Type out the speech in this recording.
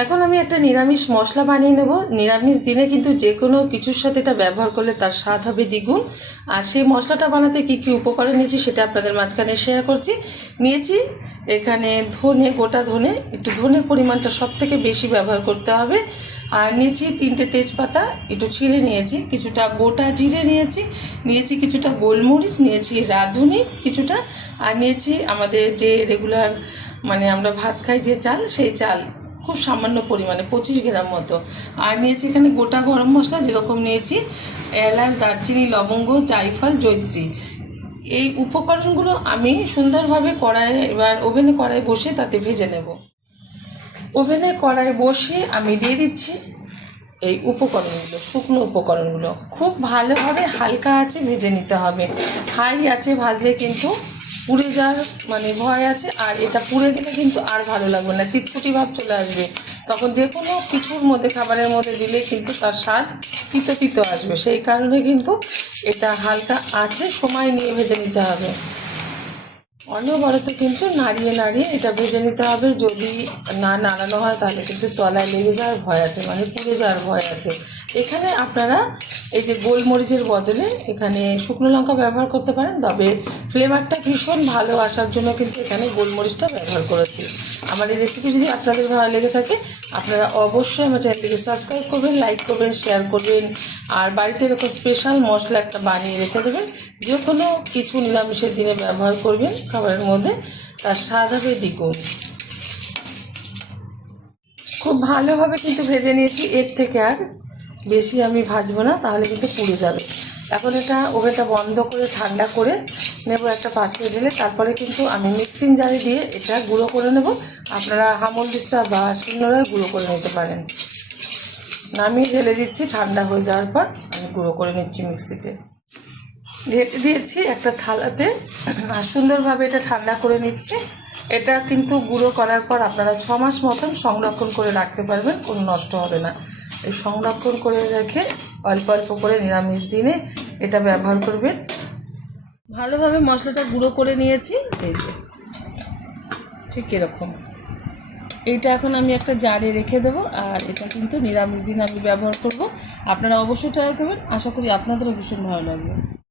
এখন আমি একটা নিরামিষ মশলা বানিয়ে নেব। নিরামিষ দিনে কিন্তু যে কোনো কিছুর সাথে এটা ব্যবহার করলে তার স্বাদ হবে দ্বিগুণ। আর সেই মশলাটা বানাতে কি কি উপকরণ নিয়েছি সেটা আপনাদের মাঝখানে শেয়ার করছি। নিয়েছি এখানে ধনে, গোটা ধনে, একটু ধনের পরিমাণটা সব থেকে বেশি ব্যবহার করতে হবে। আর নিয়েছি তিনটে তেজপাতা, একটু ছিঁড়ে নিয়েছি, কিছুটা গোটা জিরে নিয়েছি নিয়েছি কিছুটা গোলমরিচ, নিয়েছি রাঁধুনি কিছুটা, আর নিয়েছি আমাদের যে রেগুলার মানে আমরা ভাত খাই যে চাল, সেই চাল। খুব সামান্য পরিমাণে, পঁচিশ গ্রাম মতো। আর নিয়েছি এখানে গোটা গরম মশলা, যেরকম নিয়েছি, এলাচ, দারচিনি, লবঙ্গ, জায়ফল জৈত্রী এই উপকরণগুলো আমি সুন্দরভাবে কড়াই এবার ওভেনে কড়াই বসে তাতে ভেজে নেব। ওভেনে কড়াই বসে আমি দিয়ে দিচ্ছি এই উপকরণগুলো, শুকনো উপকরণগুলো। খুব ভালোভাবে হালকা আছে ভেজে নিতে হবে। হাই আছে ভাজলে কিন্তু পুড়ে যাওয়ার মানে ভয় আছে, আর এটা পুড়ে গেলে কিন্তু আর ভালো লাগবে না। তিতকুটি ভাব চলে আসবে। তখন যে কোনো কিছুর মধ্যে, খাবারের মধ্যে দিলে কিন্তু তার স্বাদ তিতো তিতো আসবে। সেই কারণে কিন্তু এটা হালকা আছে, সময় নিয়ে ভেজে নিতে হবে। অনবরত কিন্তু নাড়িয়ে নাড়িয়ে এটা ভেজে নিতে হবে। যদি না নাড়ানো হয় তাহলে কিন্তু তলায় লেগে যাওয়ার ভয় আছে মানে পুড়ে যাওয়ার ভয় আছে। এখানে আপনারা এই যে গোলমরিচের বদলে এখানে শুকনো লঙ্কা ব্যবহার করতে পারেন, তবে ফ্লেভারটা ভীষণ ভালো আসার জন্য কিন্তু এখানে গোলমরিচটা ব্যবহার করেছি। আমার এই রেসিপি যদি আপনাদের ভালো লেগে থাকে, আপনারা অবশ্যই আমার চ্যানেলটিকে সাবস্ক্রাইব করবেন লাইক করবেন শেয়ার করবেন, আর বাড়িতে এরকম স্পেশাল মশলা একটা বানিয়ে রেখে দেবেন, যে কোনো কিছু নিরামিষের দিনে ব্যবহার করবেন, খাবারের মধ্যে তার স্বাদ হবে দ্বিগুণ। খুব ভালোভাবে কিন্তু ভেজে নিয়েছি, এর থেকে আর বেশি আমি ভাজবো না, তাহলে কিন্তু পুড়ে যাবে। এখন এটা ওভেনটা বন্ধ করে, ঠান্ডা করে নেব একটা পাত্রে ঢেলে, তারপরে কিন্তু আমি মিক্সিং জারে দিয়ে এটা গুঁড়ো করে নেব। আপনারা হামল দিস্তা বা শিলনোড়ায় গুঁড়ো করে নিতে পারেন। নামিয়ে ঢেলে দিচ্ছি, ঠান্ডা হয়ে যাওয়ার পর আমি গুঁড়ো করে নিচ্ছি মিক্সিতে ঢেকে দিয়েছি একটা থালাতে, আর সুন্দরভাবে এটা ঠান্ডা করে নিচ্ছি। এটা কিন্তু গুঁড়ো করার পর আপনারা ছ মাস মতন সংরক্ষণ করে রাখতে পারবেন, কোনো নষ্ট হবে না। সংরক্ষণ করে রেখে অল্প অল্প করে নিরামিষ দিনে এটা ব্যবহার করবেন। ভালোভাবে মশলাটা গুঁড়ো করে নিয়েছি। এই যে, ঠিক এরকম। এইটা এখন আমি একটা জারে রেখে দেব আর এটা কিন্তু নিরামিষ দিন আমি ব্যবহার করব। আপনারা অবশ্যই ট্রাই করবেন। আশা করি আপনাদেরও ভীষণ ভালো লাগবে।